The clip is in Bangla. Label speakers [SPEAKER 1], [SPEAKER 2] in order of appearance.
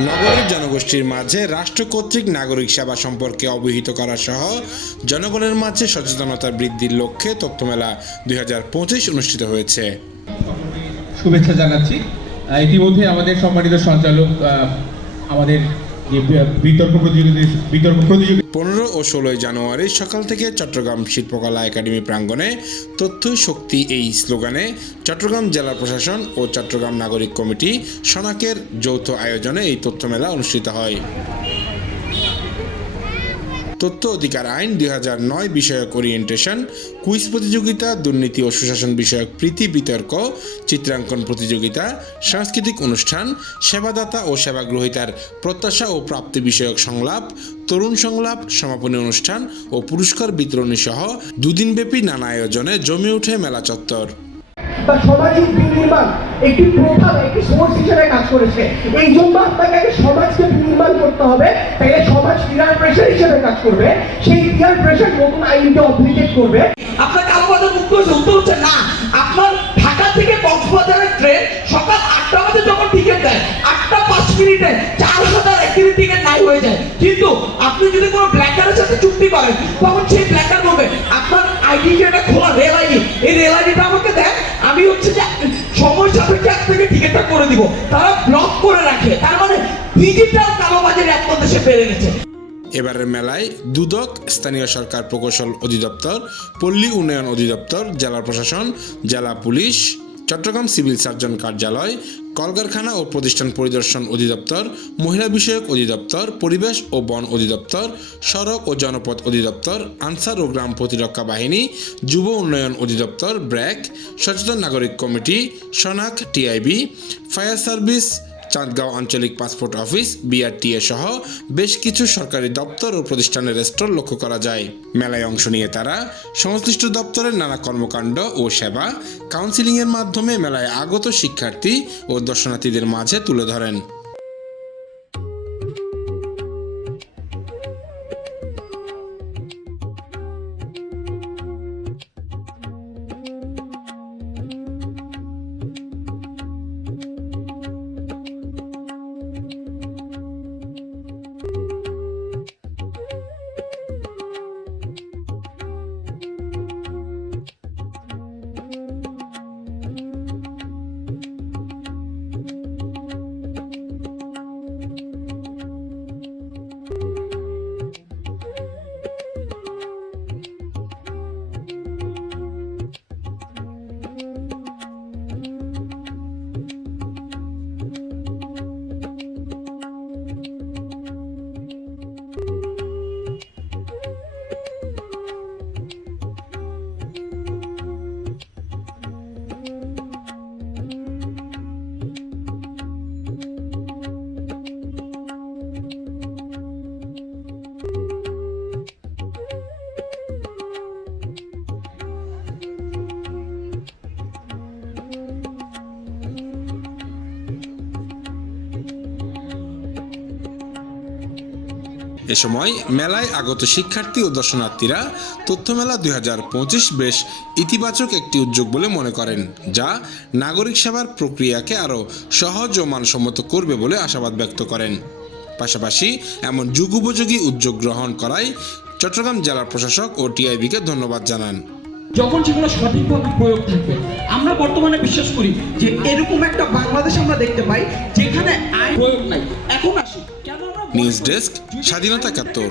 [SPEAKER 1] নগরের জনগোষ্ঠীর মাঝে রাষ্ট্র কর্তৃক নাগরিক সেবা সম্পর্কে অবহিত করা সহ জনগণের মাঝে সচেতনতা বৃদ্ধির লক্ষ্যে তথ্যমেলা দুই অনুষ্ঠিত হয়েছে।
[SPEAKER 2] শুভেচ্ছা জানাচ্ছি। ইতিমধ্যে আমাদের সম্মানিত সঞ্চালক আমাদের
[SPEAKER 1] পনেরো ও ষোলোই জানুয়ারি সকাল থেকে চট্টগ্রাম শিল্পকলা একাডেমি প্রাঙ্গণে তথ্যই শক্তি এই স্লোগানে চট্টগ্রাম জেলা প্রশাসন ও চট্টগ্রাম নাগরিক কমিটি সনাকের যৌথ আয়োজনে এই তথ্য মেলা অনুষ্ঠিত হয়। তথ্য অধিকার আইন দুই নয় বিষয়ক ওরিয়েন্টেশন কুইজ প্রতিযোগিতা, দুর্নীতি ও সুশাসন বিষয়ক প্রীতি বিতর্ক, চিত্রাঙ্কন প্রতিযোগিতা, সাংস্কৃতিক অনুষ্ঠান, সেবাদাতা ও সেবাগ্রহীতার প্রত্যাশা ও প্রাপ্তি বিষয়ক সংলাপ, তরুণ সংলাপ, সমাপনী অনুষ্ঠান ও পুরস্কার বিতরণী সহ দুদিনব্যাপী নানা আয়োজনে জমে ওঠে মেলা চত্বর।
[SPEAKER 3] বা সামাজিক বিনির্মাণ, একটি প্রভাব একটি সোর্স হিসেবে কাজ করেছে। এই জন্য আপনাকে আগে সমাজকে বিনির্মাণ করতে হবে তাইলে সমাজ পিয়ার প্রেশার হিসেবে কাজ করবে। সেই পিয়ার প্রেশার নতুন আইনকে অব্লিগেট করবে।
[SPEAKER 4] আপনার কালোবাজার মুক্ত উত্তর হচ্ছে না। আপনার ঢাকা থেকে কক্সবাজারের ট্রেন সকাল আটটা বাজে যখন টিকিট দেয়, আটটা পাঁচ মিনিটে চার হাজার একদিনের টিকিট নাই হয়ে যায়। কিন্তু আপনি যদি কোনো ব্ল্যাকারের সাথে চুক্তি করেন, তখন সেই ব্ল্যাকার বলবে, আপনার আইডি ব্লক করে রাখে। তার মানে ডিজিটাল বেড়ে গেছে।
[SPEAKER 1] এবারের মেলায় দুদক, স্থানীয় সরকার প্রকৌশল অধিদপ্তর, পল্লী উন্নয়ন অধিদপ্তর, জেলা প্রশাসন, জেলা পুলিশ চট্টগ্রাম সিভিল সার্জন কার্যালয়, কলকারখানা ও প্রতিষ্ঠান পরিদর্শন অধিদপ্তর, মহিলা বিষয়ক অধিদপ্তর, পরিবেশ ও বন অধিদপ্তর, সড়ক ও জনপথ অধিদপ্তর, আনসার ও গ্রাম প্রতিরক্ষা বাহিনী, যুব উন্নয়ন অধিদপ্তর, ব্র্যাক, সচেতন নাগরিক committee, SANAK, TIB, fire service Chandgaon আঞ্চলিক পাসপোর্ট অফিস, বিআরটিএ সহ বেশ কিছু সরকারি দপ্তর ও প্রতিষ্ঠানের স্টল লক্ষ্য করা যায়। মেলায় অংশ নিয়ে তারা সংশ্লিষ্ট দপ্তরের নানা কর্মকাণ্ড ও সেবা কাউন্সিলিংয়ের মাধ্যমে মেলায় আগত শিক্ষার্থী ও দর্শনার্থীদের মাঝে তুলে ধরেন। এ সময় মেলায় আগত শিক্ষার্থী ও দর্শনার্থীরা তথ্যমেলা দুই হাজার পঁচিশ বেশ ইতিবাচক একটি উদ্যোগ বলে মনে করেন, যা নাগরিক সেবার প্রক্রিয়াকে আরও সহজ ও মানসম্মত করবে বলে আশাবাদ ব্যক্ত করেন। পাশাপাশি এমন যুগোপযোগী উদ্যোগ গ্রহণ করায় চট্টগ্রাম জেলা প্রশাসক ও টিআইবিকে ধন্যবাদ জানান।
[SPEAKER 4] যখন সেগুলো সঠিকভাবে প্রয়োগ থাকবে, আমরা বর্তমানে বিশ্বাস করি যে এরকম একটা বাংলাদেশ আমরা দেখতে পাই যেখানে আইন প্রয়োগ নাই। এখন আসি
[SPEAKER 1] নিউজ ডেস্ক স্বাধীনতা একাত্তর।